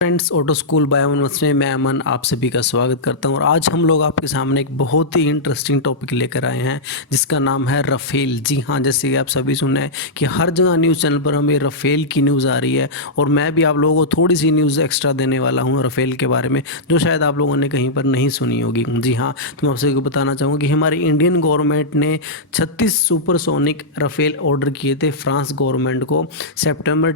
Friends, auto school by अमन में मैं अमन आप सभी का स्वागत करता हूं। और आज हम लोग आपके सामने एक बहुत ही इंटरेस्टिंग टॉपिक लेकर आए हैं जिसका नाम है राफेल। जी हाँ, जैसे कि आप सभी सुने हैं कि हर जगह न्यूज़ चैनल पर हमें राफेल की न्यूज़ आ रही है और मैं भी आप लोगों को थोड़ी सी न्यूज़ एक्स्ट्रा देने वाला हूँ राफेल के बारे में, जो शायद आप लोगों ने कहीं पर नहीं सुनी होगी। जी हाँ, तो मैं आप सभी को बताना चाहूँगा कि हमारी इंडियन गवर्नमेंट ने 36 सुपरसोनिक राफेल ऑर्डर किए थे फ्रांस गवर्नमेंट को सितंबर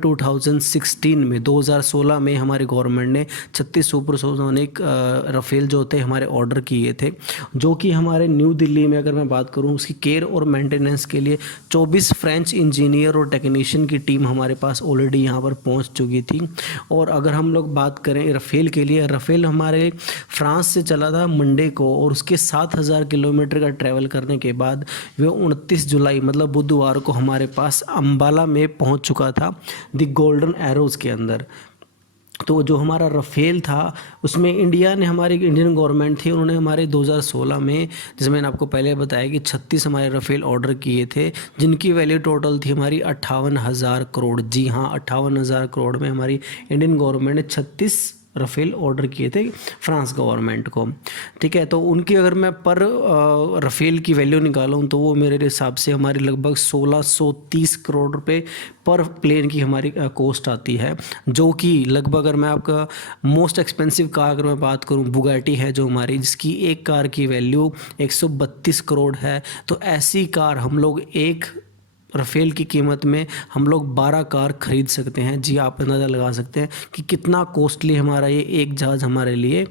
2016 में हमारे गवर्नमेंट ने 36 सुपरसोनिक राफेल जो थे हमारे ऑर्डर किए थे, जो कि हमारे न्यू दिल्ली में अगर मैं बात करूं उसकी केयर और मेंटेनेंस के लिए 24 फ्रेंच इंजीनियर और टेक्नीशियन की टीम हमारे पास ऑलरेडी यहां पर पहुंच चुकी थी। और अगर हम लोग बात करें राफेल के लिए, राफेल हमारे फ्रांस से चला था मंडे को और उसके 7,000 किलोमीटर का ट्रैवल करने के बाद वो 29 जुलाई मतलब बुधवार को हमारे पास अंबाला में पहुंच चुका था द गोल्डन एरोज़ के अंदर। तो जो हमारा राफेल था उसमें इंडिया ने, हमारी इंडियन गवर्नमेंट थी, उन्होंने हमारे 2016 में, जैसे मैंने आपको पहले बताया कि 36 हमारे राफेल ऑर्डर किए थे जिनकी वैल्यू टोटल थी हमारी 58,000 करोड़। जी हाँ, 58,000 करोड़ में हमारी इंडियन गवर्नमेंट ने 36 राफेल ऑर्डर किए थे फ्रांस गवर्नमेंट को। ठीक है, तो उनकी अगर मैं पर राफेल की वैल्यू निकालूं तो वो मेरे हिसाब से हमारी लगभग 1630 करोड़ रुपए पर प्लेन की हमारी कॉस्ट आती है, जो कि लगभग, अगर मैं आपका मोस्ट एक्सपेंसिव कार अगर मैं बात करूं, बुगाटी है जो हमारी, जिसकी एक कार की वैल्यू 132 करोड़ है। तो ऐसी कार हम लोग एक राफेल की कीमत में हम लोग 12 कार खरीद सकते हैं। जी, आप अंदाज़ा लगा सकते हैं कि कितना कॉस्टली हमारा ये एक जहाज़ हमारे लिए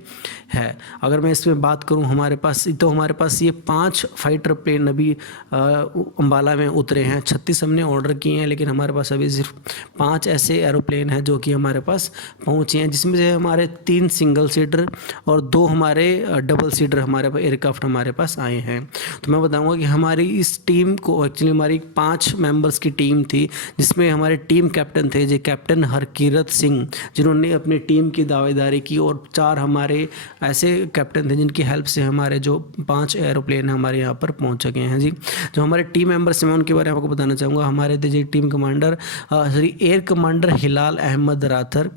है। अगर मैं इसमें बात करूं, हमारे पास ये 5 फाइटर प्लेन अभी अंबाला में उतरे हैं। 36 हमने ऑर्डर किए हैं, लेकिन हमारे पास अभी सिर्फ 5 ऐसे एरोप्लेन हैं जो कि हमारे पास पहुँचे हैं, जिसमें से हमारे 3 सिंगल सीटर और 2 हमारे डबल सीटर हमारे पास एयरक्राफ्ट हमारे पास आए हैं। तो मैं बताऊँगा कि हमारी इस टीम को, एक्चुअली हमारी 5 मेंबर्स की टीम थी, जिसमें हमारे टीम कैप्टन थे जो कैप्टन हरकीरत सिंह, जिन्होंने अपनी टीम की दावेदारी की, और 4 हमारे ऐसे कैप्टन थे जिनकी हेल्प से हमारे जो 5 एरोप्लेन हमारे यहाँ पर पहुँच गए हैं। जी, जो हमारे टीम मेंबर्स हैं मैं उनके बारे में आपको बताना चाहूँगा। हमारे थे जी team commander air commander Hilal Ahmed Rather,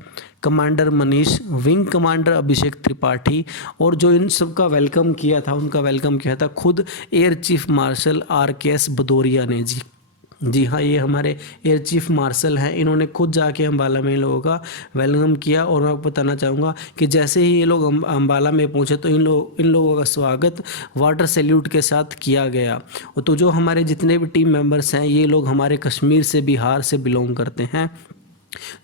commander Manish, wing commander Abhishek Tripathi, और जो इन सब का वेलकम किया था, उनका वेलकम किया था खुद air chief marshal RKS Bhadauria ने। जी हाँ, ये हमारे एयर चीफ मार्शल हैं, इन्होंने खुद जाके अम्बाला में इन लोगों का वेलकम किया। और मैं आपको बताना चाहूँगा कि जैसे ही ये लोग अम्बाला में पहुँचे तो इन लोगों का स्वागत वाटर सैल्यूट के साथ किया गया। तो जो हमारे जितने भी टीम मेंबर्स हैं ये लोग हमारे कश्मीर से, बिहार से बिलोंग करते हैं।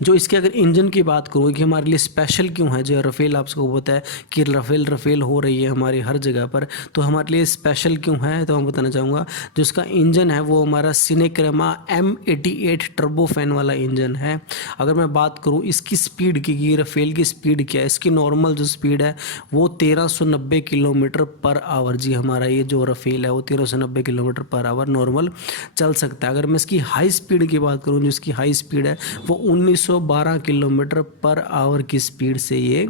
जो इसके अगर इंजन की बात करूँ कि हमारे लिए स्पेशल क्यों है, जो राफेल आपको पता है कि राफेल हो रही है हमारी हर जगह पर, तो हमारे लिए स्पेशल क्यों है तो मैं बताना चाहूँगा। जो इसका इंजन है वो हमारा सिनेक्रेमा M88 टर्बोफैन वाला इंजन है। अगर मैं बात करूँ इसकी स्पीड की, कि राफेल की स्पीड क्या है, इसकी नॉर्मल जो स्पीड है वो 1390 किलोमीटर पर आवर। जी, हमारा ये जो राफेल है वो 1390 किलोमीटर पर आवर नॉर्मल चल सकता है। अगर मैं इसकी हाई स्पीड की बात करूँ, जो इसकी हाई स्पीड है वो 1912 किलोमीटर पर आवर की स्पीड से ये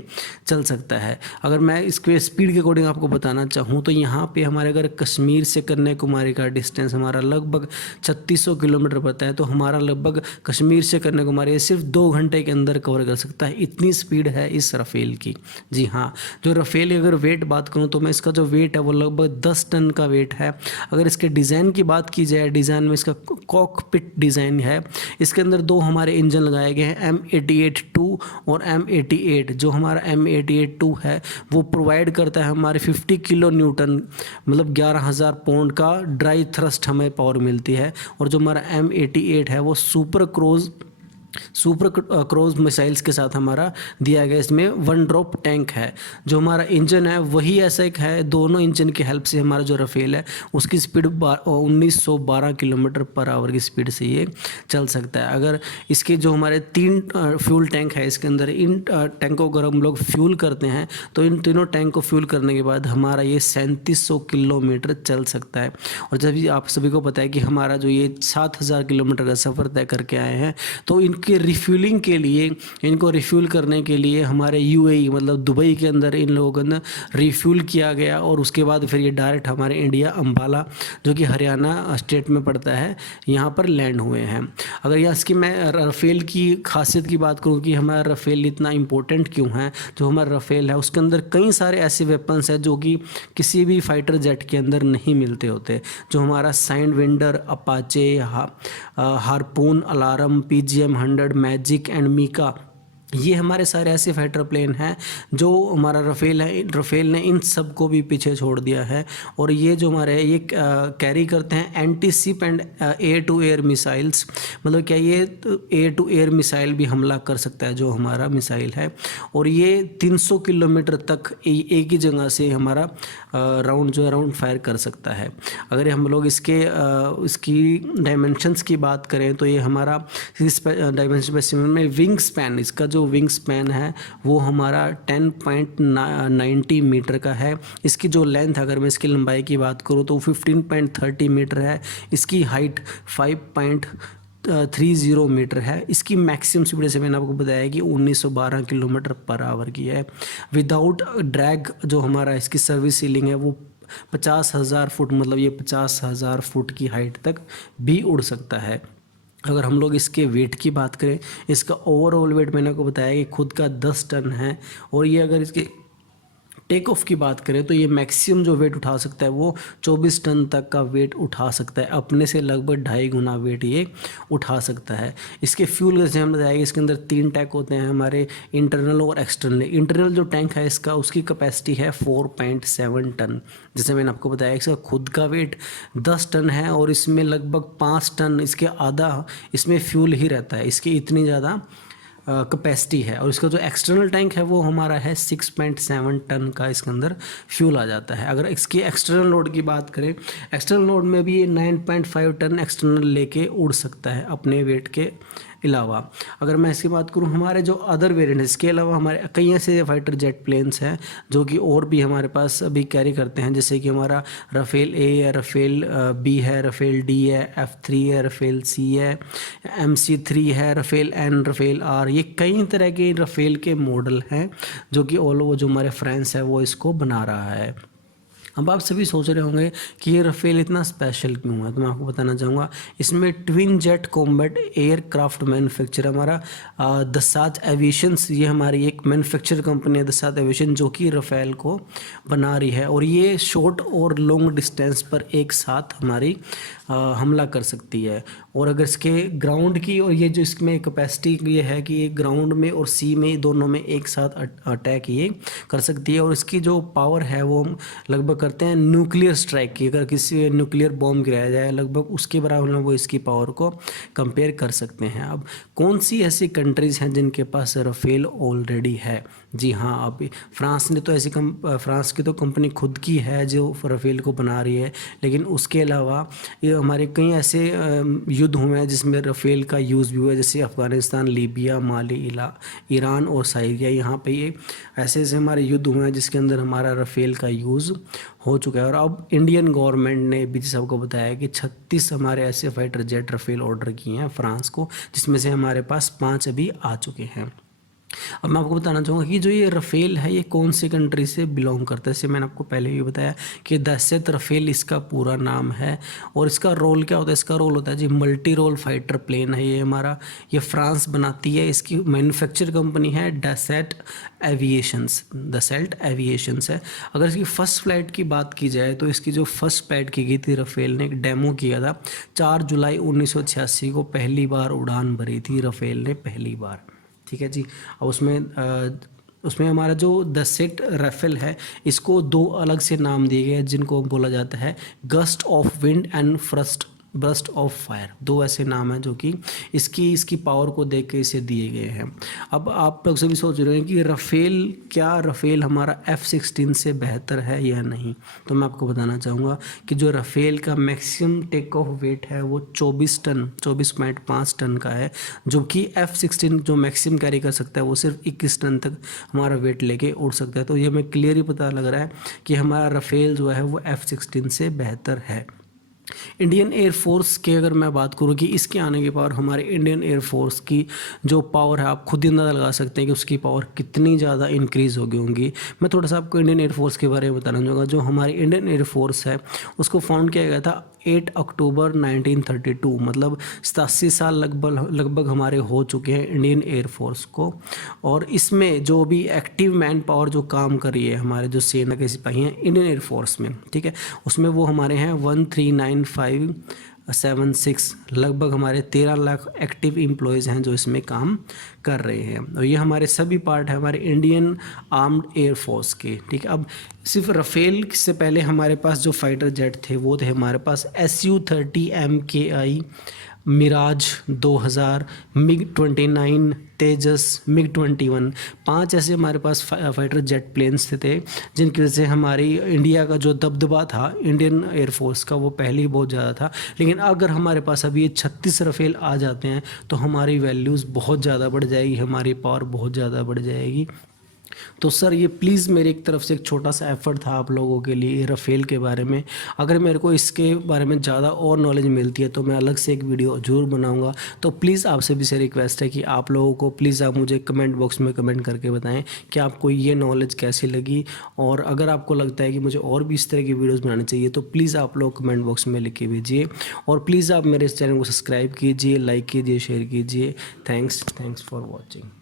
चल सकता है। अगर मैं इसके स्पीड के अकॉर्डिंग आपको बताना चाहूँ तो यहाँ पे हमारे अगर कश्मीर से कन्याकुमारी का डिस्टेंस हमारा लगभग 3600 किलोमीटर पड़ता है, तो हमारा लगभग कश्मीर से कन्याकुमारी सिर्फ 2 घंटे के अंदर कवर कर सकता है। इतनी स्पीड है इस राफेल की। जी हाँ, जो राफेल अगर वेट बात करूँ तो मैं इसका जो वेट है वो लगभग 10 टन का वेट है। अगर इसके डिज़ाइन की बात की जाए, डिज़ाइन में इसका कॉकपिट डिज़ाइन है। इसके अंदर 2 हमारे इंजन लगाए गए हैं, M88-2 और M88। जो हमारा M88-2 है वो प्रोवाइड करता है हमारे 50 किलो न्यूटन, मतलब 11,000 पाउंड का ड्राई थ्रस्ट हमें पावर मिलती है। और जो हमारा M88 है वो सुपर क्रूज मिसाइल्स के साथ हमारा दिया गया। इसमें 1 ड्रॉप टैंक है। जो हमारा इंजन है वही ऐसा एक है, दोनों इंजन की हेल्प से हमारा जो राफेल है उसकी स्पीड 1912 किलोमीटर पर आवर की स्पीड से ये चल सकता है। अगर इसके जो हमारे 3 फ्यूल टैंक है इसके अंदर, इन टैंकों को हम लोग फ्यूल करते हैं तो इन तीनों टैंक को फ्यूल करने के बाद हमारा ये 3700 किलोमीटर चल सकता है। और जब आप सभी को पता है कि हमारा जो ये 7,000 किलोमीटर का सफ़र तय करके आए हैं, तो उसके रिफ्यूलिंग के लिए, इनको रिफ्यूल करने के लिए हमारे यूएई मतलब दुबई के अंदर इन लोगों के अंदर रिफ्यूल किया गया और उसके बाद फिर ये डायरेक्ट हमारे इंडिया अम्बाला जो कि हरियाणा स्टेट में पड़ता है यहाँ पर लैंड हुए हैं। अगर यहाँ इसकी मैं राफेल की खासियत की बात करूँ कि हमारा राफेल इतना इम्पोर्टेंट क्यों है, जो हमारा राफेल है उसके अंदर कई सारे ऐसे वेपन्स हैं जो कि किसी भी फाइटर जेट के अंदर नहीं मिलते होते, जो हमारा Sidewinder, Apache, Harpoon, ALARM, PGM-100, Magic and MICA, ये हमारे सारे ऐसे फाइटर प्लेन हैं जो हमारा राफेल है, राफेल ने इन सब को भी पीछे छोड़ दिया है। और ये जो हमारे ये कैरी करते हैं anti ship and air to air missiles, मतलब क्या ये एयर टू एयर मिसाइल भी हमला कर सकता है जो हमारा मिसाइल है। और ये 300 किलोमीटर तक एक ही जगह से हमारा राउंड जो है राउंड फायर कर सकता है। अगर हम लोग इसकी डायमेंशंस की बात करें तो ये हमारा डायमेंशन में विंग स्पैन, इसका जो विंग स्पैन है वो हमारा 10.90 मीटर का है। इसकी जो लेंथ, अगर मैं इसकी लंबाई की बात करूँ तो 15.30 मीटर है। इसकी हाइट 5.30 मीटर है। इसकी मैक्सिमम स्पीड जैसे मैंने आपको बताया कि 1912 किलोमीटर पर आवर की है। विदाउट ड्रैग जो हमारा इसकी सर्विस सीलिंग है वो 50,000 फुट, मतलब ये 50,000 फुट की हाइट तक भी उड़ सकता है। अगर हम लोग इसके वेट की बात करें, इसका ओवरऑल वेट मैंने आपको बताया कि खुद का 10 टन है। और ये अगर इसके टेक ऑफ की बात करें तो ये मैक्सिमम जो वेट उठा सकता है वो 24 टन तक का वेट उठा सकता है, अपने से लगभग 2.5 गुना वेट ये उठा सकता है। इसके फ्यूल जैसे हम बताया कि इसके अंदर 3 टैंक होते हैं हमारे, इंटरनल और एक्सटर्नल। इंटरनल जो टैंक है इसका, उसकी कैपेसिटी है 4.7 टन। जैसे मैंने आपको बताया इसका खुद का वेट 10 टन है और इसमें लगभग 5 टन, इसके आधा इसमें फ्यूल ही रहता है, इसकी इतनी ज़्यादा कैपेसिटी है। और इसका जो एक्सटर्नल टैंक है वो हमारा है 6.7 टन का, इसके अंदर फ्यूल आ जाता है। अगर इसकी एक्सटर्नल लोड की बात करें, एक्सटर्नल लोड में भी ये 9.5 टन एक्सटर्नल लेके उड़ सकता है अपने वेट के अलावा। अगर मैं इसकी बात करूं, हमारे जो अदर वेरिएंट है इसके अलावा हमारे कई ऐसे फाइटर जेट प्लेन्स हैं जो कि और भी हमारे पास अभी कैरी करते हैं, जैसे कि हमारा राफेल ए है, राफेल बी है, राफेल डी है, F3 है, राफेल सी है, MC3 है, राफेल एन, राफेल आर। ये कई तरह के राफेल के मॉडल हैं जो कि ऑल ओवर जो हमारे फ्रांस है वो इसको बना रहा है। अब आप सभी सोच रहे होंगे कि ये राफेल इतना स्पेशल क्यों है, तो मैं आपको बताना चाहूँगा। इसमें twin jet combat aircraft manufacture हमारा दसाल्ट एविएशंस, ये हमारी एक मैन्युफैक्चर कंपनी है दसाल्ट एविएशन, जो कि राफेल को बना रही है। और ये शॉर्ट और लॉन्ग डिस्टेंस पर एक साथ हमारी हमला कर सकती है। और अगर इसके ग्राउंड की, और ये जो इसमें कैपेसिटी ये है कि ये ग्राउंड में और सी में दोनों में एक साथ अटैक ये कर सकती है। और इसकी जो पावर है वो लगभग करते हैं न्यूक्लियर स्ट्राइक की, अगर किसी न्यूक्लियर बॉम्ब गिराया जाए लगभग उसके बराबर वो इसकी पावर को कंपेयर कर सकते हैं। अब कौन सी ऐसी कंट्रीज़ हैं जिनके पास राफेल ऑलरेडी है? जी हाँ, अब फ्रांस ने तो ऐसी फ्रांस की तो कंपनी खुद की है जो राफेल को बना रही है, लेकिन उसके अलावा ये हमारे कई ऐसे युद्ध हुए हैं जिसमें राफेल का यूज़ भी हुआ है, जैसे अफ़गानिस्तान, लीबिया, माली, ईरान और सीरिया। यहाँ पे ये ऐसे ऐसे हमारे युद्ध हुए हैं जिसके अंदर हमारा राफेल का यूज़ हो चुका है। और अब इंडियन गवर्नमेंट ने भी सबको बताया कि 36 हमारे ऐसे फाइटर जेट राफेल ऑर्डर किए हैं फ्रांस को, जिसमें से हमारे पास 5 अभी आ चुके हैं। अब मैं आपको बताना चाहूँगा कि जो ये राफेल है ये कौन सी कंट्री से बिलोंग करता है। जैसे मैंने आपको पहले भी बताया कि दहशत राफेल इसका पूरा नाम है। और इसका रोल क्या होता है? इसका रोल होता है जी मल्टी रोल फाइटर प्लेन है ये हमारा, ये फ्रांस बनाती है। इसकी मैन्युफैक्चर कंपनी है दसाल्ट एविएशंस है। अगर इसकी फ़र्स्ट फ्लाइट की बात की जाए तो इसकी जो फर्स्ट फ्लाइट की गई थी राफेल ने एक डेमो किया था 4 जुलाई 1986 को पहली बार उड़ान भरी थी राफेल ने पहली बार। ठीक है जी। और उसमें हमारा जो दसाल्ट राफेल है इसको 2 अलग से नाम दिए गए हैं जिनको बोला जाता है gust of wind and burst of fire. 2 ऐसे नाम हैं जो कि इसकी पावर को देख के इसे दिए गए हैं। अब आप लोग सभी सोच रहे हैं कि राफेल हमारा F-16 से बेहतर है या नहीं, तो मैं आपको बताना चाहूँगा कि जो राफेल का मैक्सिमम टेक ऑफ वेट है वो 24.5 टन का है, जो कि F-16 जो मैक्सिमम कैरी कर सकता है वो सिर्फ 21 टन तक हमारा वेट लेके उड़ सकता है। तो ये हमें क्लियर ही पता लग रहा है कि हमारा राफेल जो है वो F-16 से बेहतर है। इंडियन एयरफोर्स की अगर मैं बात करूँ कि इसके आने के बाद हमारे इंडियन एयरफोर्स की जो पावर है, आप खुद ही अंदाज़ा लगा सकते हैं कि उसकी पावर कितनी ज़्यादा इंक्रीज़ हो गई होंगी। मैं थोड़ा सा आपको इंडियन एयरफोर्स के बारे में बताना चाहूँगा। जो हमारी इंडियन एयरफोर्स है उसको फाउंड किया गया था 8 अक्टूबर 1932, मतलब 87 साल लगभग लगभग हमारे हो चुके हैं इंडियन एयरफोर्स को। और इसमें जो भी एक्टिव मैन पावर जो काम कर रही है, हमारे जो सेना के सिपाही हैं इंडियन एयरफोर्स में, ठीक है, उसमें वो हमारे हैं 139576, लगभग हमारे 13 लाख एक्टिव एम्प्लॉयज़ हैं जो इसमें काम कर रहे हैं। और ये हमारे सभी पार्ट है हमारे इंडियन आर्म्ड एयरफोर्स के, ठीक है। अब सिर्फ राफेल से पहले हमारे पास जो फाइटर जेट थे वो थे हमारे पास SU-30 MKI, मिराज 2000, MiG-29, तेजस, MiG-21, 5 ऐसे हमारे पास फाइटर जेट प्लेन्स थे जिनकी वजह से हमारी इंडिया का जो दबदबा था इंडियन एयरफोर्स का वो पहले ही बहुत ज़्यादा था। लेकिन अगर हमारे पास अभी ये 36 राफेल आ जाते हैं तो हमारी वैल्यूज़ बहुत ज़्यादा बढ़ जाएगी, हमारी पावर बहुत ज़्यादा बढ़ जाएगी। तो सर ये प्लीज़ मेरी एक तरफ से एक छोटा सा एफर्ट था आप लोगों के लिए राफेल के बारे में। अगर मेरे को इसके बारे में ज़्यादा और नॉलेज मिलती है तो मैं अलग से एक वीडियो ज़रूर बनाऊंगा। तो प्लीज़ आपसे भी से रिक्वेस्ट है कि आप लोगों को प्लीज़ आप मुझे कमेंट बॉक्स में कमेंट करके बताएं कि आपको ये नॉलेज कैसी लगी। और अगर आपको लगता है कि मुझे और भी इस तरह की वीडियोज़ बनानी चाहिए तो प्लीज़ आप लोग कमेंट बॉक्स में लिख के भेजिए। और प्लीज़ आप मेरे इस चैनल को सब्सक्राइब कीजिए, लाइक कीजिए, शेयर कीजिए। Thanks for watching.